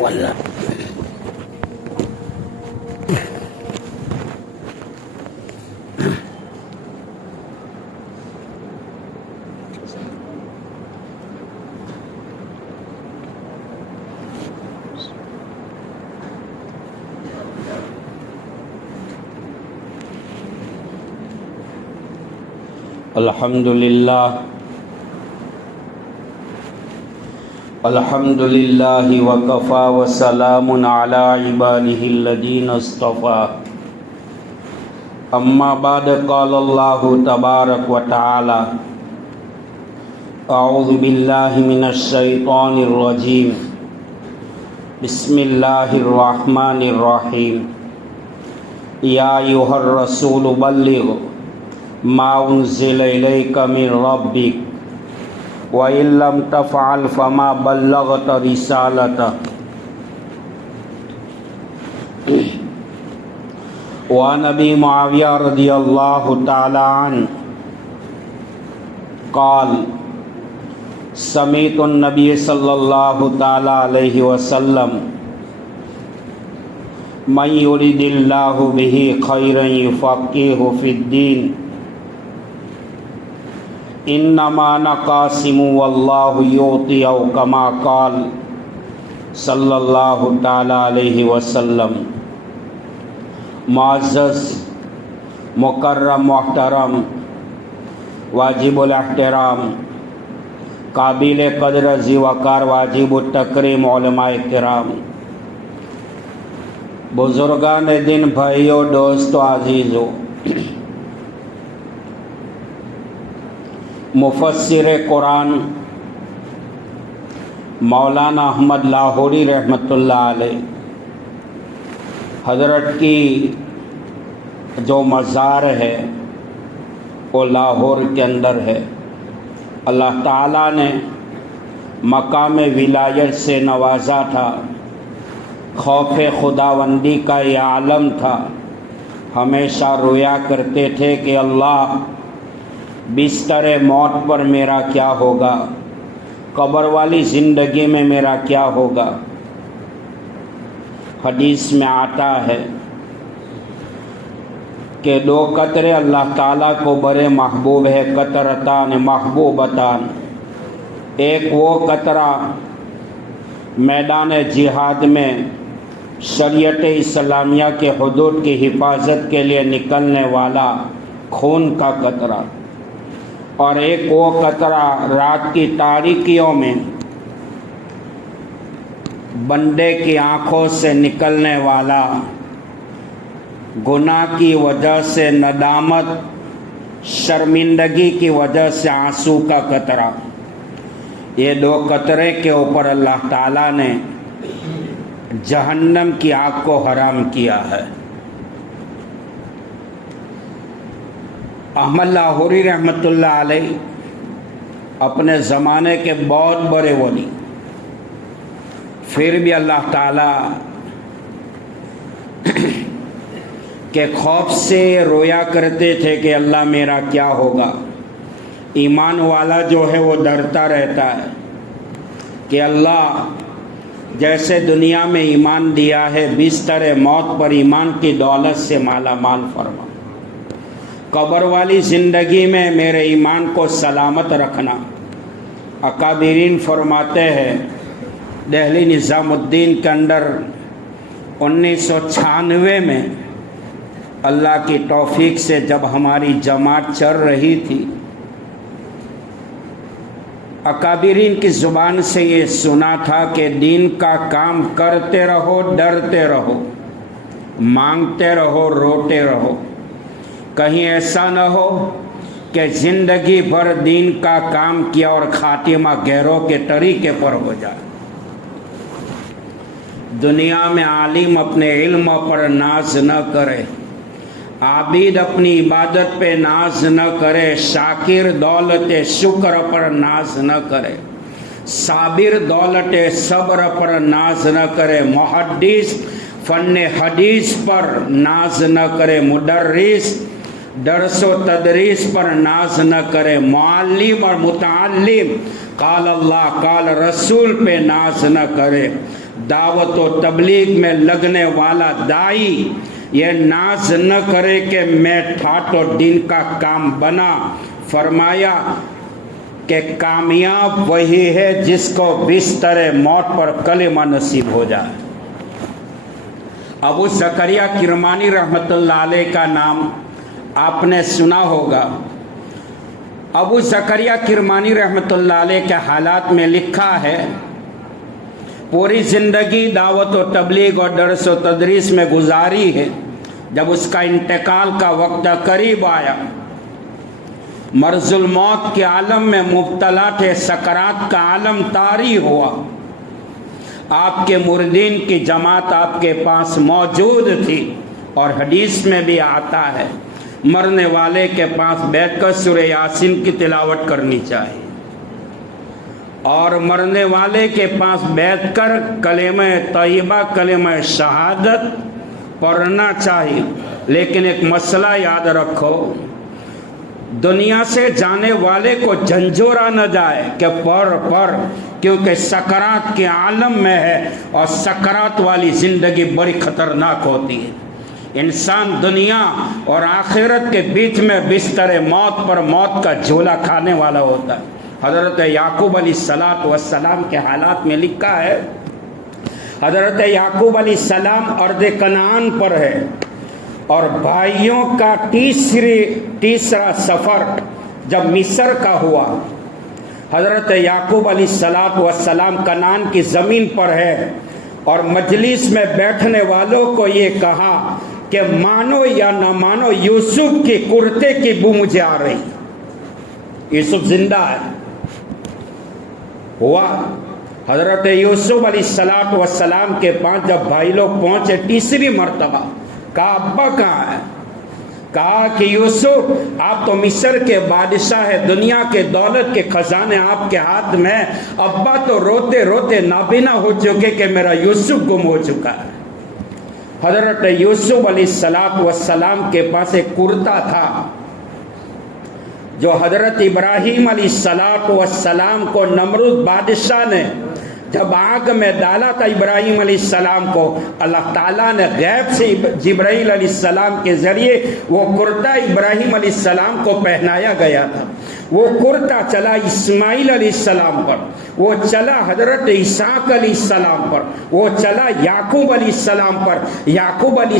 والله الحمد لله وكفى وسلام على عباده الذين اصطفى أما بعد قال الله تبارك وتعالى أعوذ بالله من الشيطان الرجيم بسم الله الرحمن الرحيم يا أيها الرسول بلغ ما انزل الیک من ربک وان لم تفعل فما بلغت رسالته وعن ابی معاویہ رضی اللہ تعالی عنہ قال سمعت النبی صلی اللہ تعالی علیہ وسلم من یرید اللہ بہ خیرا یفقہہ فی الدین انما نقاسم واللہ یعطی او کما قال صلی اللہ تعالی علیہ وسلم۔ معزز مکرم محترم واجب الاحترام قابل قدر ذی وقار واجب التکریم علماء کرام، بزرگان دین، بھائیو، دوستو، عزیزو، مفسر قرآن مولانا احمد لاہوری رحمۃ اللہ علیہ حضرت کی جو مزار ہے وہ لاہور کے اندر ہے۔ اللہ تعالیٰ نے مقام ولایت سے نوازا تھا، خوف خداوندی کا یہ عالم تھا، ہمیشہ رویا کرتے تھے کہ اللہ بستر موت پر میرا کیا ہوگا، قبر والی زندگی میں میرا کیا ہوگا۔ حدیث میں آتا ہے کہ دو قطرے اللہ تعالیٰ کو بڑے محبوب ہے، قطرتان محبوبتان۔ ایک وہ قطرہ میدان جہاد میں شریعت اسلامیہ کے حدود کی حفاظت کے لیے نکلنے والا خون کا قطرہ، اور ایک وہ قطرہ رات کی تاریکیوں میں بندے کی آنکھوں سے نکلنے والا گناہ کی وجہ سے ندامت، شرمندگی کی وجہ سے آنسو کا قطرہ۔ یہ دو قطرے کے اوپر اللہ تعالیٰ نے جہنم کی آگ کو حرام کیا ہے۔ احمد لاہوری رحمۃ اللہ علیہ اپنے زمانے کے بہت بڑے ولی، پھر بھی اللہ تعالیٰ کے خوف سے رویا کرتے تھے کہ اللہ میرا کیا ہوگا۔ ایمان والا جو ہے وہ ڈرتا رہتا ہے کہ اللہ جیسے دنیا میں ایمان دیا ہے، بستر موت پر ایمان کی دولت سے مالا مال فرما، قبر والی زندگی میں میرے ایمان کو سلامت رکھنا۔ اکابرین فرماتے ہیں دہلی نظام الدین کے اندر 1996 میں اللہ کی توفیق سے جب ہماری جماعت چل رہی تھی، اکابرین کی زبان سے یہ سنا تھا کہ دین کا کام کرتے رہو، ڈرتے رہو، مانگتے رہو، روتے رہو، کہیں ایسا نہ ہو کہ زندگی بھر دین کا کام کیا اور خاتمہ گہروں کے طریقے پر ہو جائے۔ دنیا میں عالم اپنے علم پر ناز نہ کرے، عابد اپنی عبادت پہ ناز نہ کرے، شاکر دولت شکر پر ناز نہ کرے، صابر دولت صبر پر ناز نہ کرے، محدث فن حدیث پر ناز نہ کرے، مدرس درس و تدریس پر ناز نہ کرے، معلم اور متعلم قال اللہ قال رسول پہ ناز نہ کرے، دعوت و تبلیغ میں لگنے والا دائی یہ ناز نہ کرے کہ میں ٹھاٹ و دن کا کام بنا۔ فرمایا کہ کامیاب وہی ہے جس کو بستر موت پر کلمہ نصیب ہو جائے۔ ابو زکریہ کرمانی رحمۃ اللہ علیہ کا نام آپ نے سنا ہوگا۔ ابو زکریہ کرمانی رحمۃ اللہ علیہ کے حالات میں لکھا ہے، پوری زندگی دعوت و تبلیغ اور درس و تدریس میں گزاری ہے۔ جب اس کا انتقال کا وقت قریب آیا، مرض الموت کے عالم میں مبتلا تھے، سکرات کا عالم طاری ہوا، آپ کے مردین کی جماعت آپ کے پاس موجود تھی، اور حدیث میں بھی آتا ہے مرنے والے کے پاس بیٹھ کر سورہ یاسین کی تلاوت کرنی چاہیے، اور مرنے والے کے پاس بیٹھ کر کلمہ طیبہ کلمہ شہادت پڑھنا چاہیے۔ لیکن ایک مسئلہ یاد رکھو، دنیا سے جانے والے کو جھنجھوڑا نہ جائے کہ پڑھ، کیونکہ سکرات کے عالم میں ہے، اور سکرات والی زندگی بڑی خطرناک ہوتی ہے۔ انسان دنیا اور آخرت کے بیچ میں بستر موت پر موت کا جھولا کھانے والا ہوتا ہے۔ حضرت یعقوب علیہ السلام کے حالات میں لکھا ہے، حضرت یعقوب علیہ السلام ارض کنعان پر ہے، اور بھائیوں کا تیسرا سفر جب مصر کا ہوا، حضرت یعقوب علیہ السلام کنعان کی زمین پر ہے، اور مجلس میں بیٹھنے والوں کو یہ کہا کہ مانو یا نہ مانو یوسف کی کرتے کی بو مجھے آ رہی۔ یوسف زندہ ہے۔ ہوا حضرت یوسف علیہ السلام کے پاس جب بھائی لوگ پہنچے تیسری مرتبہ، کہا ابا کہاں ہے؟ کہا کہ یوسف آپ تو مصر کے بادشاہ ہیں، دنیا کے دولت کے خزانے آپ کے ہاتھ میں، ابا تو روتے روتے نابینا ہو چکے کہ میرا یوسف گم ہو چکا ہے۔ حضرت یوسف علیہ السلام کے پاس ایک کرتا تھا جو حضرت ابراہیم علیہ السلام کو نمرود بادشاہ نے جب آگ میں ڈالا تھا ابراہیم علیہ السلام کو، اللہ تعالیٰ نے غیب سے جبرائیل علیہ السلام کے ذریعے وہ کرتا ابراہیم علیہ السلام کو پہنایا گیا تھا۔ وہ کرتا چلا اسماعیل علیہ السلام پر، وہ چلا حضرت اسحاق علیہ السلام پر، وہ چلا یعقوب علیہ السلام پر۔ یعقوب علیہ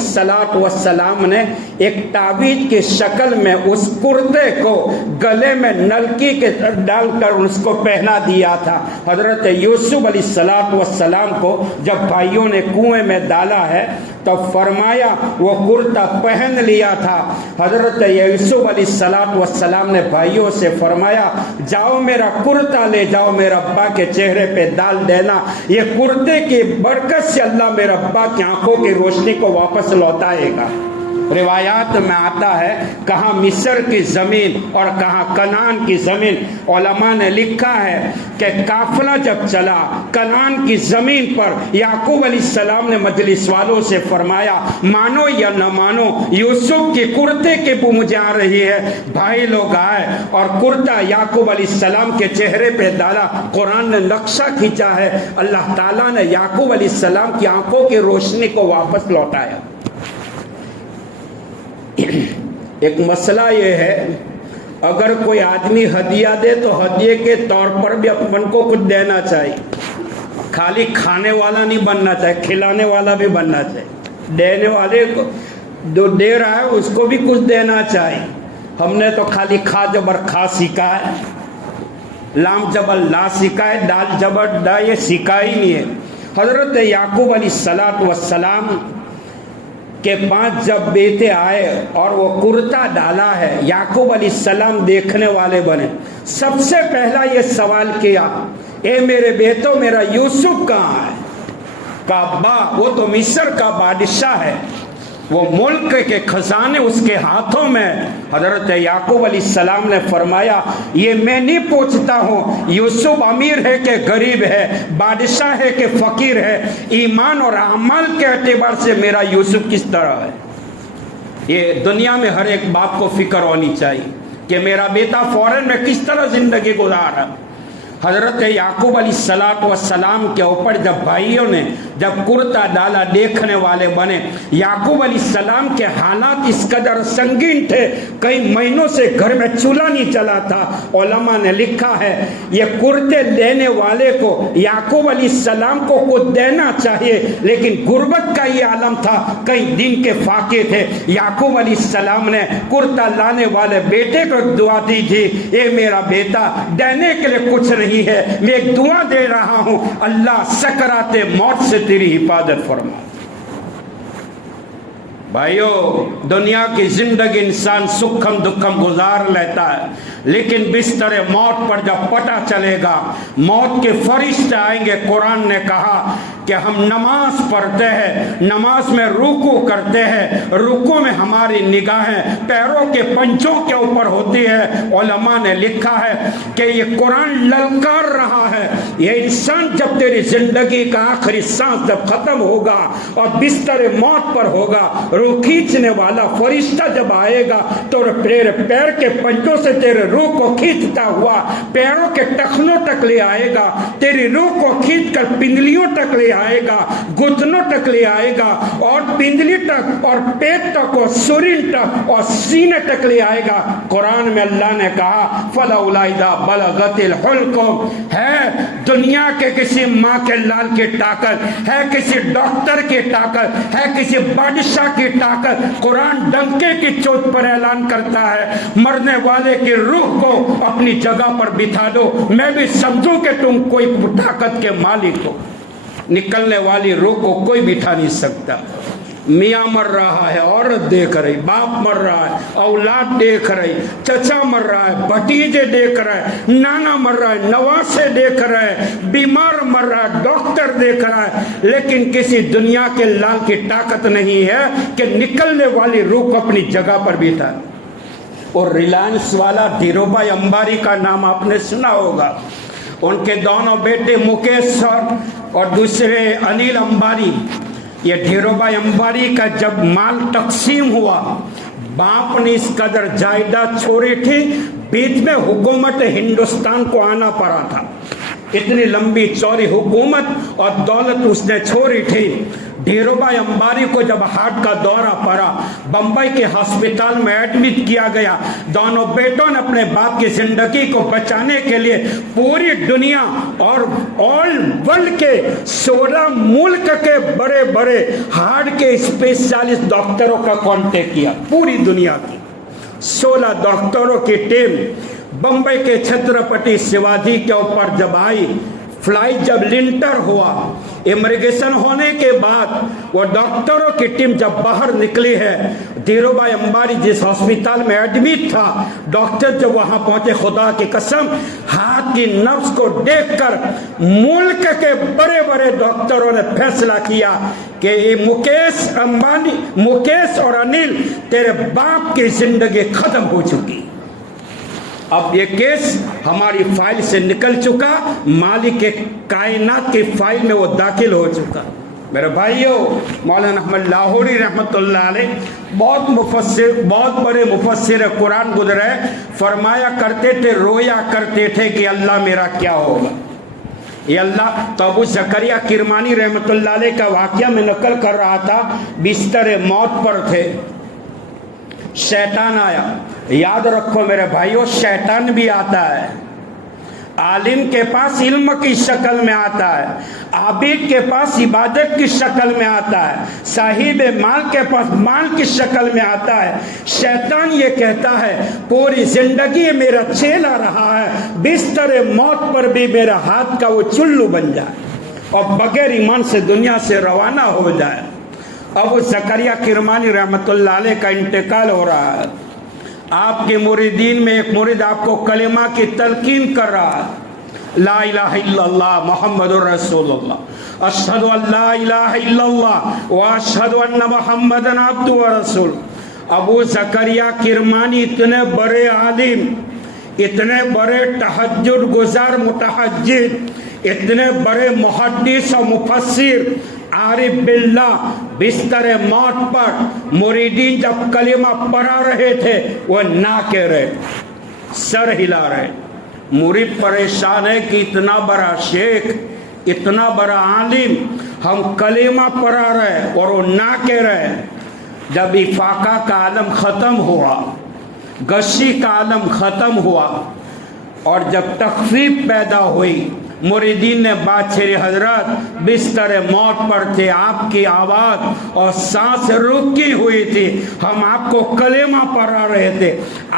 السلام نے ایک تعویذ کی شکل میں اس کرتے کو گلے میں نلکی کے ڈال کر اس کو پہنا دیا تھا۔ حضرت یوسف علیہ السلام کو جب بھائیوں نے کنویں میں ڈالا ہے تو فرمایا وہ کرتا پہن لیا تھا۔ حضرت یوسف علیہ السلام نے بھائیوں سے فرمایا جاؤ میرا کرتا لے جاؤ، میرے ابا کے چہرے پہ ڈال دینا، یہ کرتے کی برکت سے اللہ میرے ابا کی آنکھوں کی روشنی کو واپس لوٹائے گا۔ روایات میں آتا ہے کہاں مصر کی زمین اور کہاں کنعان کی زمین۔ علماء نے لکھا ہے کہ قافلہ جب چلا کنعان کی زمین پر، یعقوب علیہ السلام نے مجلس والوں سے فرمایا مانو یا نہ مانو یوسف کی کرتے کی بو مجھے آ رہی ہے۔ بھائی لوگ آئے اور کرتا یعقوب علیہ السلام کے چہرے پہ ڈالا۔ قرآن نے نقشہ کھینچا ہے، اللہ تعالیٰ نے یعقوب علیہ السلام کی آنکھوں کی روشنی کو واپس لوٹایا۔ ایک مسئلہ یہ ہے، اگر کوئی آدمی ہدیہ دے تو ہدیے کے طور پر بھی اپن کو کچھ دینا چاہیے، خالی کھانے والا نہیں بننا چاہیے، کھلانے والا بھی بننا چاہیے۔ دینے والے کو جو دے رہا ہے اس کو بھی کچھ دینا چاہیے۔ ہم نے تو خالی کھا جبر کھا سیکھا ہے، لام جبر لا سیکھا ہے، دال جبر دا یہ سیکھا ہی نہیں ہے۔ حضرت یعقوب علیہ السلام کے پاس جب بیٹے آئے اور وہ کرتا ڈالا ہے، یعقوب علیہ السلام دیکھنے والے بنے۔ سب سے پہلا یہ سوال کیا اے میرے بیٹو میرا یوسف کہاں ہے؟ کہا ابا وہ تو مصر کا بادشاہ ہے، وہ ملک کے خزانے اس کے ہاتھوں میں۔ حضرت یعقوب علیہ السلام نے فرمایا یہ میں نہیں پوچھتا ہوں یوسف امیر ہے کہ غریب ہے، بادشاہ ہے کہ فقیر ہے، ایمان اور اعمال کے اعتبار سے میرا یوسف کس طرح ہے۔ یہ دنیا میں ہر ایک باپ کو فکر ہونی چاہیے کہ میرا بیٹا فورن میں کس طرح زندگی گزارا۔ حضرت یعقوب علیہ السلام کے اوپر جب بھائیوں نے جب کرتا ڈالا دیکھنے والے بنے۔ یعقوب علیہ السلام کے حالات اس قدر سنگین تھے، کئی مہینوں سے گھر میں چولہا نہیں چلا تھا۔ علماء نے لکھا ہے یہ کرتے لینے والے کو یعقوب علیہ السلام کو کچھ دینا چاہیے، لیکن غربت کا یہ عالم تھا، کئی دن کے فاقے تھے۔ یعقوب علیہ السلام نے کرتا لانے والے بیٹے کو دعا دی تھی، اے میرا بیٹا دینے کے لیے کچھ نہیں ہے، میں ایک دعا دے رہا ہوں، اللہ سکرات موت سے تیری حفاظت فرما۔ بھائیو، دنیا کی زندگی انسان سکھم دکھم گزار لیتا ہے، لیکن بستر موت پر جب پتہ چلے گا، موت کے فرشتے آئیں گے۔ قرآن نے کہا کہ ہم نماز پڑھتے ہیں، نماز میں رکوع کرتے ہیں، رکوع میں ہماری نگاہیں پیروں کے پنجوں کے اوپر ہوتی ہے۔ علماء نے لکھا ہے کہ یہ قرآن للکار رہا ہے، یہ انسان جب تیری زندگی کا آخری سانس جب ختم ہوگا اور بستر موت پر ہوگا، روح کھینچنے والا فرشتہ جب آئے گا تو تیرے پیر کے پنجوں سے تیرے روح کو کھینچتا ہوا پیروں کے ٹخنوں تک لے آئے گا، تیری روح کو کھینچ کر پنڈلیوں تک لے آئے گا، گھٹنوں تک لے آئے گا، اور پنڈلی تک اور پیٹ تک اور سرین تک اور سینے تک لے آئے گا۔ قرآن میں اللہ نے کہا فَلَوْلَا إِذَا بَلَغَتِ الْحُلْقُمْ، ہے دنیا کے کسی ماں کے لال کی طاقت، ہے کسی ڈاکٹر کی طاقت، ہے کسی بادشاہ کی طاقت۔ قرآن ڈنکے کی چوٹ پر اعلان کرتا ہے مرنے والے کی روح کو اپنی جگہ پر بٹھا دو، میں بھی سمجھوں کہ تم کوئی طاقت کے مالک ہو۔ نکلنے والی روح کو کوئی بٹھا نہیں سکتا۔ میاں مر رہا ہے، عورت دیکھ رہی، باپ مر رہا ہے، اولاد دیکھ رہی، چچا مر رہا ہے، بھتیجے دیکھ رہے ہیں، نانا مر رہا ہے، نواسے دیکھ رہے ہیں، بیمار مر رہا ہے، ڈاکٹر دیکھ رہا ہے، لیکن کسی دنیا کے لال کی طاقت نہیں ہے کہ نکلنے والی روح کو اپنی جگہ پر بٹھا۔ اور ریلائنس والا دھیرو بھائی امبانی کا نام آپ نے سنا ہوگا، ان کے دونوں بیٹے مکیش اور دوسرے انل امبانی۔ یہ دھیرو بھائی امبانی کا جب مال تقسیم ہوا، باپ نے اس قدر جائیداد چھوڑی تھی، بیچ میں حکومت ہندوستان کو آنا پڑا تھا۔ اتنی لمبی چوڑی حکومت اور دولت اس نے چھوڑی تھی۔ دھیرو بھائی امبانی کو جب ہارٹ کا دورہ پڑا، بمبئی کے ہسپتال میں ایڈمٹ کیا گیا۔ دونوں بیٹوں نے اپنے باپ کی زندگی کو بچانے کے لیے پوری دنیا اور آل ورلڈ کے 16 ملک کے بڑے بڑے ہارٹ کے اسپیشلسٹ ڈاکٹروں کا کانٹیکٹ کیا۔ پوری دنیا کی 16 ڈاکٹروں کی ٹیم بمبئی کے چھترپتی شیواجی کے اوپر جب آئی، فلائٹ جب لنٹر ہوا، امیگریشن ہونے کے بعد وہ ڈاکٹروں کی ٹیم جب باہر نکلی ہے، دھیرو بھائی امبانی جس ہسپتال میں ایڈمٹ تھا، ڈاکٹر جب وہاں پہنچے، خدا کی قسم ہاتھ کی نبض کو دیکھ کر ملک کے بڑے بڑے ڈاکٹروں نے فیصلہ کیا کہ یہ مکیش اور انل تیرے باپ کی زندگی ختم ہو چکی، اب یہ کیس ہماری فائل سے نکل چکا، مالک کائنات کی فائل میں وہ داخل ہو چکا۔ میرے بھائیوں، مولانا احمد لاہوری رحمت اللہ علیہ بہت بڑے مفسر قرآن گزرے، فرمایا کرتے تھے، رویا کرتے تھے کہ اللہ میرا کیا ہوگا، یہ اللہ۔ تو ابو زکریا کرمانی رحمت اللہ علیہ کا واقعہ میں نقل کر رہا تھا، بستر موت پر تھے، شیطان آیا۔ یاد رکھو میرے بھائیوں، شیطان بھی آتا ہے، عالم کے پاس علم کی شکل میں آتا ہے، عابد کے پاس عبادت کی شکل میں آتا ہے، صاحب مال کے پاس مال کی شکل میں آتا ہے۔ شیطان یہ کہتا ہے پوری زندگی میرا چیلا رہا ہے، بستر موت پر بھی میرا ہاتھ کا وہ چلو بن جائے اور بغیر ایمان سے دنیا سے روانہ ہو جائے۔ ابو زکریا کرمانی رحمت اللہ علیہ کا انتقال ہو رہا ہے، آپ کے مریدین میں ایک مرید آپ کو کلمہ کی تلقین کر رہا ہے، لا الہ الا اللہ محمد الرسول اللہ، اشہد ان لا الہ الا اللہ واشہد ان محمد عبدہ ورسول۔ ابو زکریا کرمانی اتنے بڑے عالم، اتنے بڑے تہجد گزار متہجد، اتنے بڑے محدث و مفسر، عارف باللہ بستر موت پر مریدین جب کلمہ پڑھا رہے تھے وہ نہ کہہ رہے، سر ہلا رہے. مرید پریشان ہے کہ اتنا بڑا شیخ، اتنا بڑا عالم، ہم کلمہ پڑھا رہے اور وہ نہ کہہ رہے. جب افاقہ کا عالم ختم ہوا، غشی کا عالم ختم ہوا، اور جب تخفیف پیدا ہوئی، مریدین نے بات چھیڑی، حضرت بستر موت پر تھے، آپ کی آواز اور سانس رکی ہوئی تھی، ہم آپ کو کلمہ پڑھا رہے تھے،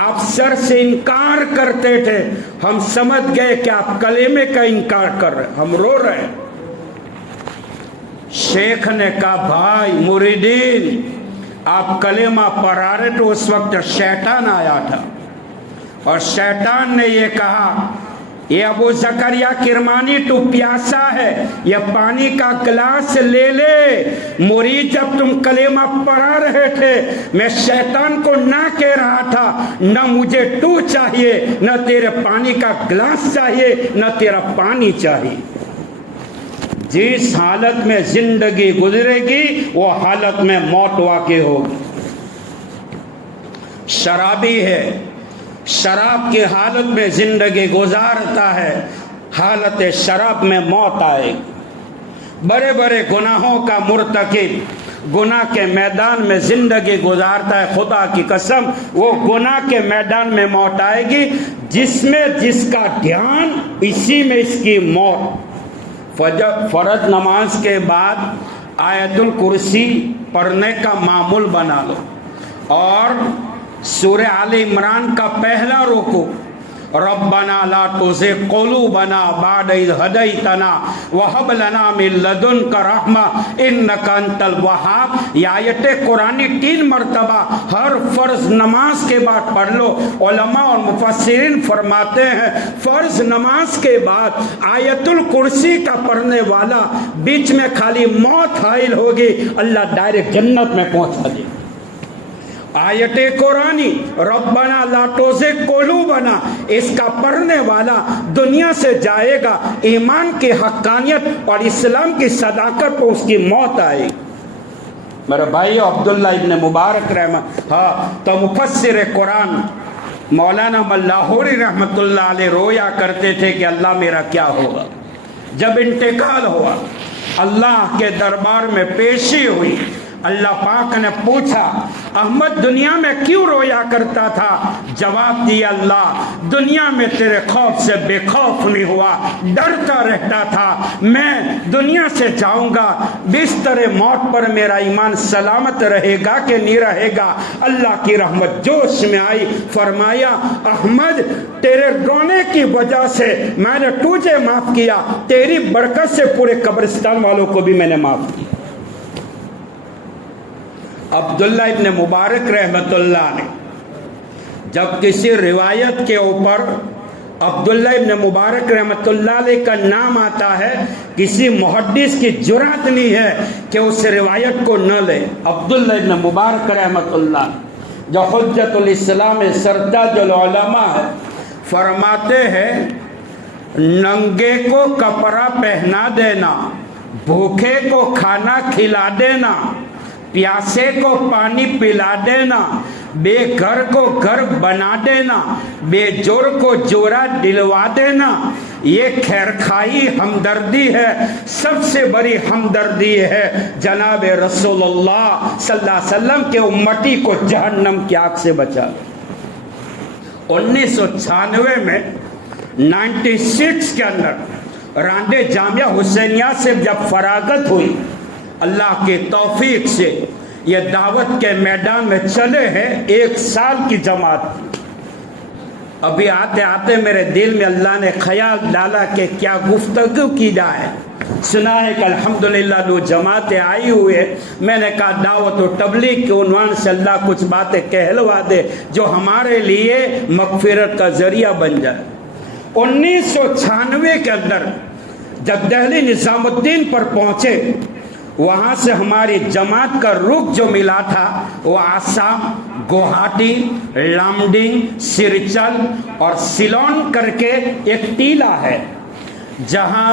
آپ سر سے انکار کرتے تھے، ہم سمجھ گئے کہ آپ کلمے کا انکار کر رہے، ہم رو رہے. شیخ نے کہا بھائی مریدین آپ کلمہ پڑھا رہے تو اس وقت شیطان آیا تھا، اور شیطان نے یہ کہا یہ ابو زکریا کرمانی تو پیاسا ہے، یہ پانی کا گلاس لے لے. مرید جب تم کلمہ پڑھا رہے تھے میں شیطان کو نہ کہہ رہا تھا نہ مجھے تو چاہیے، نہ تیرے پانی کا گلاس چاہیے، نہ تیرا پانی چاہیے. جس حالت میں زندگی گزرے گی وہ حالت میں موت واقع ہوگی. شرابی ہے، شراب کی حالت میں زندگی گزارتا ہے، حالت شراب میں موت آئے. بڑے بڑے گناہوں کا مرتکب گناہ کے میدان میں زندگی گزارتا ہے، خدا کی قسم وہ گناہ کے میدان میں موت آئے گی. جس میں جس کا دھیان اسی میں اس کی موت. فرض نماز کے بعد آیت الکرسی پڑھنے کا معمول بنا لو، اور سورہ آل عمران کا پہلا رکوع ربنا لا تزغ قلوبنا بعد اذ ہدیتنا وہب لنا من لدنک رحمہ انک انت الوہاب. یہ آیت قرآنی 3 مرتبہ ہر فرض نماز کے بعد پڑھ لو. علماء اور مفسرین فرماتے ہیں فرض نماز کے بعد آیت الکرسی کا پڑھنے والا بیچ میں خالی موت حائل ہوگی، اللہ ڈائریکٹ جنت میں پہنچا دے. آیت قرآنی ربنا لا تزغ قلوبنا، اس کا پڑھنے والا دنیا سے جائے گا، ایمان کی حقانیت اور اسلام کی صداقت پر اس کی موت آئے. میرے بھائی عبداللہ ابن مبارک رحمت تو مفسر قرآن مولانا لاہوری رحمت اللہ علیہ رویا کرتے تھے کہ اللہ میرا کیا ہوگا. جب انتقال ہوا، اللہ کے دربار میں پیشی ہوئی، اللہ پاک نے پوچھا احمد دنیا میں کیوں رویا کرتا تھا؟ جواب دیا اللہ دنیا میں تیرے خوف سے بے خوف نہیں ہوا، ڈرتا رہتا تھا. میں دنیا سے جاؤں گا، بستر موت پر میرا ایمان سلامت رہے گا کہ نہیں رہے گا؟ اللہ کی رحمت جوش میں آئی، فرمایا احمد تیرے رونے کی وجہ سے میں نے تجھے معاف کیا، تیری برکت سے پورے قبرستان والوں کو بھی میں نے معاف کیا. عبداللہ ابن مبارک رحمت اللہ نے جب کسی روایت کے اوپر عبداللہ ابن مبارک رحمت اللہ علیہ کا نام آتا ہے، کسی محدث کی جرات نہیں ہے کہ اس روایت کو نہ لے. عبداللہ ابن مبارک رحمت اللہ جو حجت الاسلام سرتاج العلماء ہے، فرماتے ہیں ننگے کو کپڑا پہنا دینا، بھوکے کو کھانا کھلا دینا، پیاسے کو پانی پلا دینا، بے گھر کو گھر بنا دینا، بے جوڑ کو جوڑا دلوا دینا، یہ خیرخواہی ہمدردی ہے. سب سے بڑی ہمدردی ہے جناب رسول اللہ صلی اللہ علیہ وسلم کے امتی کو جہنم کی آگ سے بچا. 1996 میں 96 کے اندر راندے جامعہ حسینیہ سے جب فراغت ہوئی، اللہ کے توفیق سے یہ دعوت کے میدان میں چلے ہیں. 1 سال کی جماعت. ابھی آتے آتے میرے دل میں اللہ نے خیال ڈالا کہ کیا گفتگو کی جائے. سنا ہے کہ الحمدللہ دو جماعتیں آئی ہوئے. میں نے کہا دعوت و تبلیغ کے عنوان سے اللہ کچھ باتیں کہلوا دے جو ہمارے لیے مغفرت کا ذریعہ بن جائے. 1996 کے اندر جب دہلی نظام الدین پر پہنچے، وہاں سے ہماری جماعت کا رخ جو ملا تھا وہ آسام، گوہاٹی، لامڈنگ، سرچل اور سیلون کر کے ایک ٹیلا ہے جہاں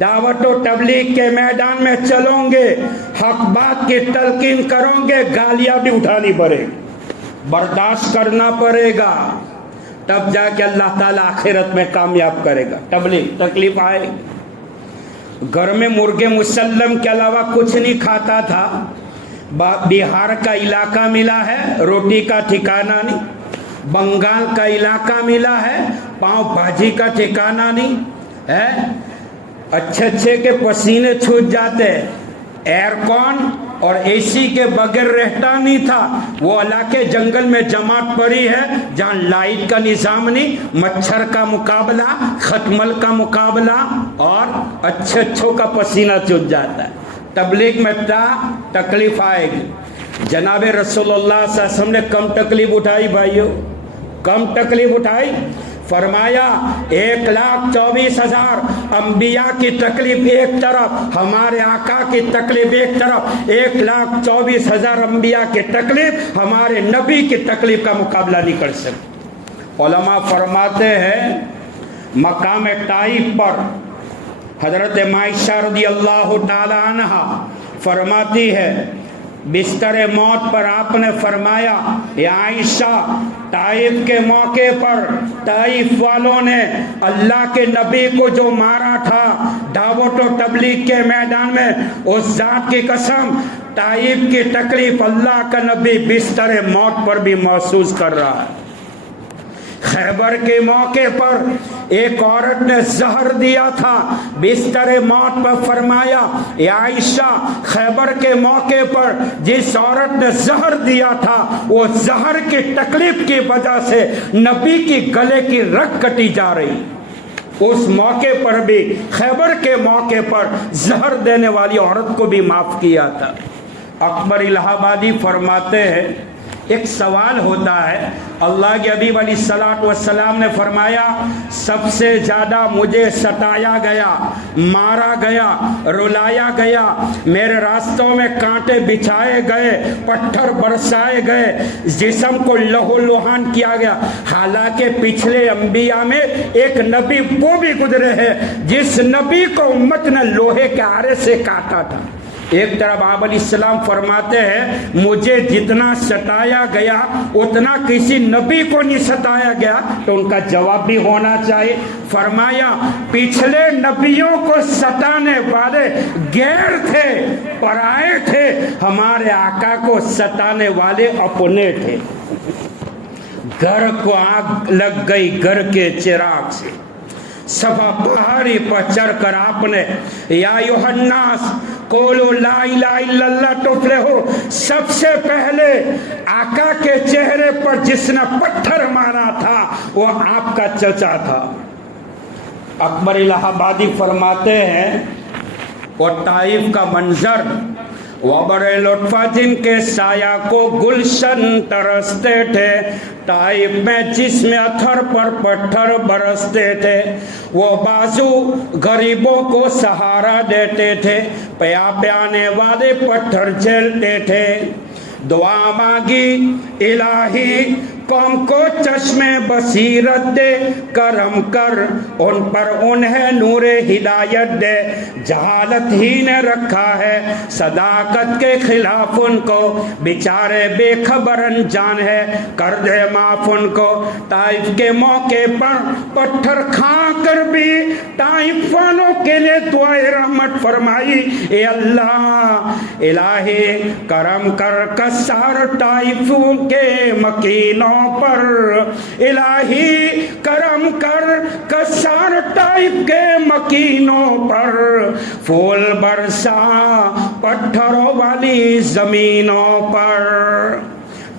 دعوت و تبلیغ کے میدان میں چلوں گے، حق بات کی تلقین کروں گے، گالیاں بھی اٹھانی پڑے گی، برداشت کرنا پڑے گا، تب جا کے اللہ تعالیٰ آخرت میں کامیاب کرے گا۔ تبلیغ تکلیف آئے، گھر میں مرغے مسلم کے علاوہ کچھ نہیں کھاتا تھا، بہار کا علاقہ ملا ہے، روٹی کا ٹھکانہ نہیں، بنگال کا علاقہ ملا ہے، پاؤ بھاجی کا ٹھکانہ نہیں ہے، اچھے کے پسینے چھوٹ جاتے، ایئر کون اور اے سی کے بغیر رہتا نہیں تھا۔ وہ علاقے جنگل میں جماعت پڑی ہے جہاں لائٹ کا نظام نہیں، مچھر کا مقابلہ، ختمل کا مقابلہ، اور اچھوں کا پسینہ چھوٹ جاتا ہے۔ تبلیغ میں تکلیف آئے گی۔ جناب رسول اللہ صلی اللہ علیہ وسلم نے کم تکلیف اٹھائی بھائیو، کم تکلیف اٹھائی۔ فرمایا 1,24,000 انبیاء کی تکلیف ایک طرف، ہمارے آقا کی تکلیف ایک طرف، 1,24,000 انبیاء کی تکلیف ہمارے نبی کی تکلیف کا مقابلہ نہیں کر سکتے۔ علماء فرماتے ہیں مقام طائف پر حضرت عائشہ رضی اللہ تعالی عنہ فرماتی ہے، بستر موت پر آپ نے فرمایا، یا عائشہ، طائف کے موقع پر طائف والوں نے اللہ کے نبی کو جو مارا تھا دعوت و تبلیغ کے میدان میں، اس ذات کی قسم طائف کی تکلیف اللہ کا نبی بستر موت پر بھی محسوس کر رہا ہے۔ خیبر کے موقع پر ایک عورت نے زہر دیا تھا، بستر موت پر فرمایا، یا عائشہ، خیبر کے موقع پر جس عورت نے زہر دیا تھا وہ زہر کی تکلیف کی وجہ سے نبی کی گلے کی رگ کٹی جا رہی، اس موقع پر بھی، خیبر کے موقع پر زہر دینے والی عورت کو بھی معاف کیا تھا۔ اکبر الہ آبادی فرماتے ہیں ایک سوال ہوتا ہے، اللہ کے حبیب علیہ الصلوۃ والسلام نے فرمایا سب سے زیادہ مجھے ستایا گیا، مارا گیا، رلایا گیا، میرے راستوں میں کانٹے بچھائے گئے، پتھر برسائے گئے، جسم کو لہو لہان کیا گیا، حالانکہ پچھلے انبیاء میں ایک نبی وہ بھی گزرے ہیں جس نبی کو امت نے لوہے کے آرے سے کاٹا تھا۔ ایک طرف آپ علیہ السلام فرماتے ہیں مجھے جتنا ستایا گیا اتنا کسی نبی کو نہیں ستایا گیا، تو ان کا جواب بھی ہونا چاہیے۔ فرمایا پچھلے نبیوں کو ستانے والے غیر تھے، پرائے تھے، ہمارے آقا کو ستانے والے اپنے تھے۔ گھر کو آگ لگ گئی گھر کے چراغ سے، صفا پہاڑی پر چڑھ کر آپ نے یا ایھا الناس قولوا لا الہ الا اللہ تفلحوا، سب سے پہلے آقا کے چہرے پر جس نے پتھر مارا تھا وہ آپ کا چچا تھا۔ اکبر الہ آبادی فرماتے ہیں اور طائف کا منظر، وبر لطفہ جن کے سایہ کو گلشن ترستے تھے، طائف میں جس میں اتھر پر پتھر برستے تھے، وہ بازو غریبوں کو سہارا دیتے تھے، پیانے والے پتھر جھیلتے تھے۔ دعا مانگی الہی قوم کو چشم بصیرت دے، کرم کر ان پر انہیں نور ہدایت دے، جہالت ہی نے رکھا ہے صداقت کے خلاف ان کو، بیچارے بے خبر انجان ہے، کر دے معاف ان کو۔ طائف کے موقع پر پتھر کھا کر بھی طائف والوں کے لیے دعائے رحمت فرمائی، اے اللہ الہی کرم کر کسار طائف کے مکینوں پر، الہی کرم کر کسار طائف کے مکینوں پر، پھول برسا پتھروں والی زمینوں پر۔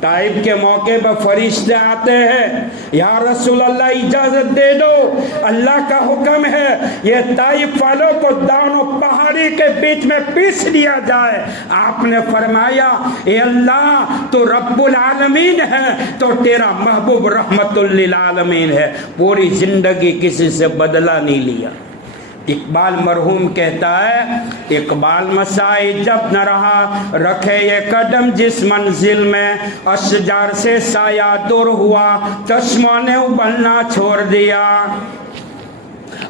طائف کے موقع پر فرشتے آتے ہیں، یا رسول اللہ اجازت دے دو، اللہ کا حکم ہے یہ طائف والوں کو دانوں پہاڑی کے بیچ میں پیس دیا جائے۔ آپ نے فرمایا اے اللہ تو رب العالمین ہے، تو تیرا محبوب رحمت للعالمین ہے، پوری زندگی کسی سے بدلہ نہیں لیا۔ اقبال مرحوم کہتا ہے اقبال مسائی جب نہ رہا رکھے یہ قدم جس منزل میں، اشجار سے سایہ دور ہوا چشموں نے ابلنا چھوڑ دیا،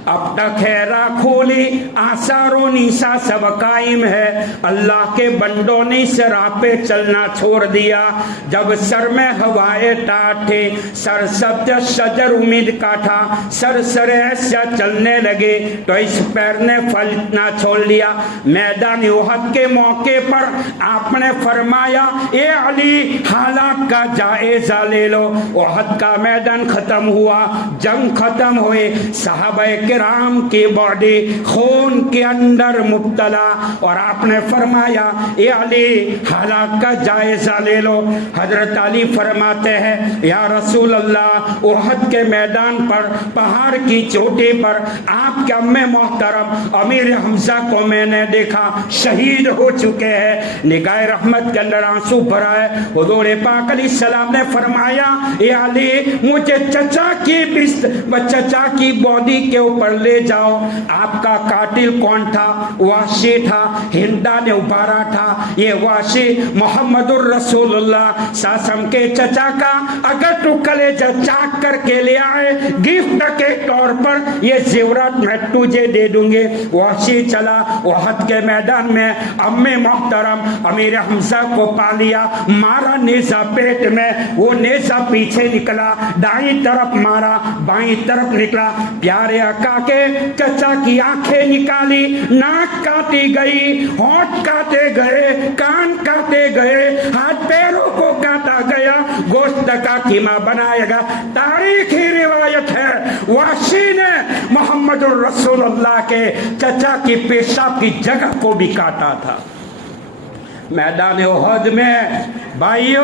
اب تک خیرہ کھولی آثار و نیسا سب قائم ہے، اللہ کے بندوں نے اس راہ پہ چلنا چھوڑ دیا۔ جب سر میں ہوائے ٹاٹ تھے، سر سبز شجر امید کا تھا، سر سر ایسا چلنے لگے تو اس پیر نے پھلنا چھوڑ لیا۔ میدان احد کے موقع پر آپ نے فرمایا اے علی حالات کا جائزہ لے لو۔ احد کا میدان ختم ہوا، جنگ ختم ہوئے، صحابہ کرام کی باڈی خون کے اندر مبتلا، اور آپ نے فرمایا اے علی حالات کا جائزہ لے لو۔ حضرت علی فرماتے ہیں یا رسول اللہ، احد کے میدان پر پہاڑ کی چوٹی پر آپ کے ام محترم امیر حمزہ کو میں نے دیکھا، شہید ہو چکے ہیں، نگاہ رحمت کے اندر آنسو بھرا ہے۔ حضور پاک علیہ السلام نے فرمایا اے علی مجھے چچا کی باڈی کے اوپر لے جاؤ۔ آپ کا قاتل کون تھا؟ وحشی تھا، ہندا نے ابھارا تھا۔ یہ وحشی محمد الرسول اللہ ساسم کے چچا کا اگر تو کلیجہ چاک کر کے لے آئے گفٹ کے طور پر یہ زیورات میں تجھے دے دوں گے۔ وحشی چلا، احد کے میدان میں ام محترم امیر حمزہ کو پا لیا، مارا نیزہ پیٹ میں، وہ نیزہ پیچھے نکلا، دائیں طرف مارا، بائیں طرف نکلا۔ پیارے آقا کے چچا کی آنکھیں نکالی، ناک کاٹی گئی، ہونٹ کاٹے گئے، کان کاٹے گئے، ہاتھ پیروں کو کاٹا گیا، گوشت کا قیمہ بنایا گیا۔ تاریخی روایت ہے وحشی نے محمد الرسول اللہ کے چچا کی پیشاب کی جگہ کو بھی کاٹا تھا۔ میدان احد میں بھائیو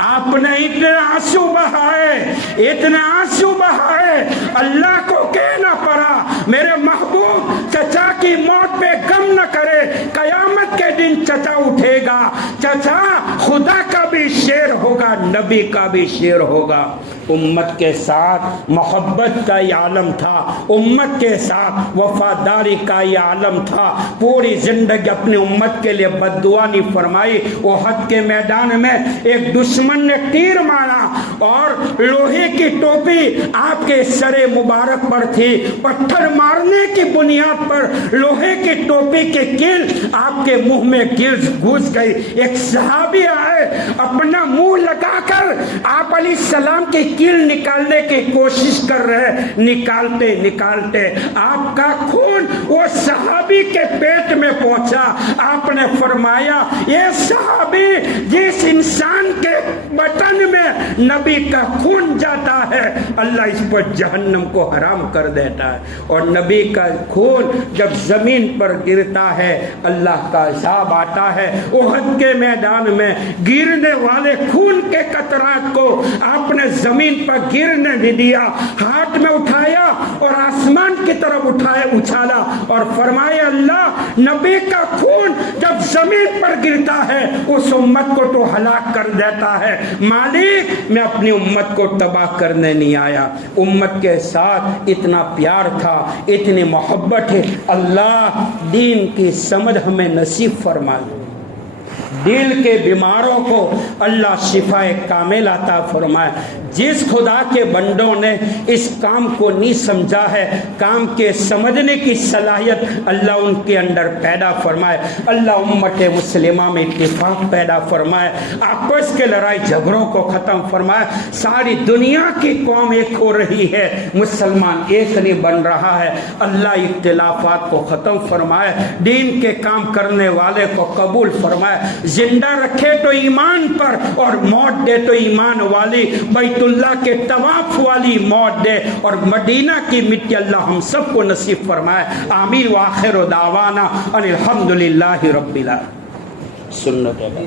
آپ نے اتنا آنسو بہائے، اتنا آنسو بہائے، اللہ کو کہنا پڑا میرے محبوب چچا کی موت پہ غم نہ کرے، قیامت کے دن چچا اٹھے گا، چچا خدا کا بھی شیر ہوگا، نبی کا بھی شیر ہوگا۔ امت کے ساتھ محبت کا یہ عالم تھا، امت کے ساتھ وفاداری کا یہ عالم تھا، پوری زندگی اپنی امت کے لیے بد دعا نہیں فرمائی۔ احد کے میدان میں ایک دشمن نے تیر مارا اور لوہے کی ٹوپی آپ کے سر مبارک پر تھی، پتھر مارنے کی بنیاد پر لوہے کی ٹوپی کے کیل آپ کے منہ میں گھس گئی۔ ایک صحابی آئے، اپنا منہ لگا کر آپ علیہ السلام کی کیل نکالنے کی کوشش کر رہے، نکالتے نکالتے آپ کا خون وہ صحابی کے پیٹ میں پہنچا۔ آپ نے فرمایا یہ صحابی جس انسان کے بدن میں نبی کا خون جاتا ہے اللہ اس پر جہنم کو حرام کر دیتا ہے، اور نبی کا خون جب زمین پر گرتا ہے اللہ کا عذاب آتا ہے۔ احد کے میدان میں گرنے والے خون کے قطرات کو آپ نے زمین پر گرنے نہیں دیا، ہاتھ میں اٹھایا اور آسمان کی طرف اچھالا اور فرمایا اللہ نبی کا خون جب زمین پر گرتا ہے اس امت کو تو ہلاک کر دیتا ہے، مالک میں اپنی امت کو تباہ کرنے نہیں آیا۔ امت کے ساتھ اتنا پیار تھا، اتنی محبت ہے۔ اللہ دین کی سمجھ ہمیں نصیب فرمائے، دل کے بیماروں کو اللہ شفا کامل عطا فرمائے۔ جس خدا کے بندوں نے اس کام کو نہیں سمجھا ہے، کام کے سمجھنے کی صلاحیت اللہ ان کے اندر پیدا فرمائے۔ اللہ امت مسلمہ میں اتفاق پیدا فرمائے، آپس کے لڑائی جھگڑوں کو ختم فرمائے۔ ساری دنیا کی قوم ایک ہو رہی ہے، مسلمان ایک نہیں بن رہا ہے۔ اللہ اختلافات کو ختم فرمائے، دین کے کام کرنے والے کو قبول فرمائے، زندہ رکھے تو ایمان پر اور موت دے تو ایمان والی، بیت اللہ کے طواف والی موت دے، اور مدینہ کی مٹی اللہ ہم سب کو نصیب فرمائے۔ آمین وآخر دعوانا ان الحمدللہ رب العالمین۔ سنت ہے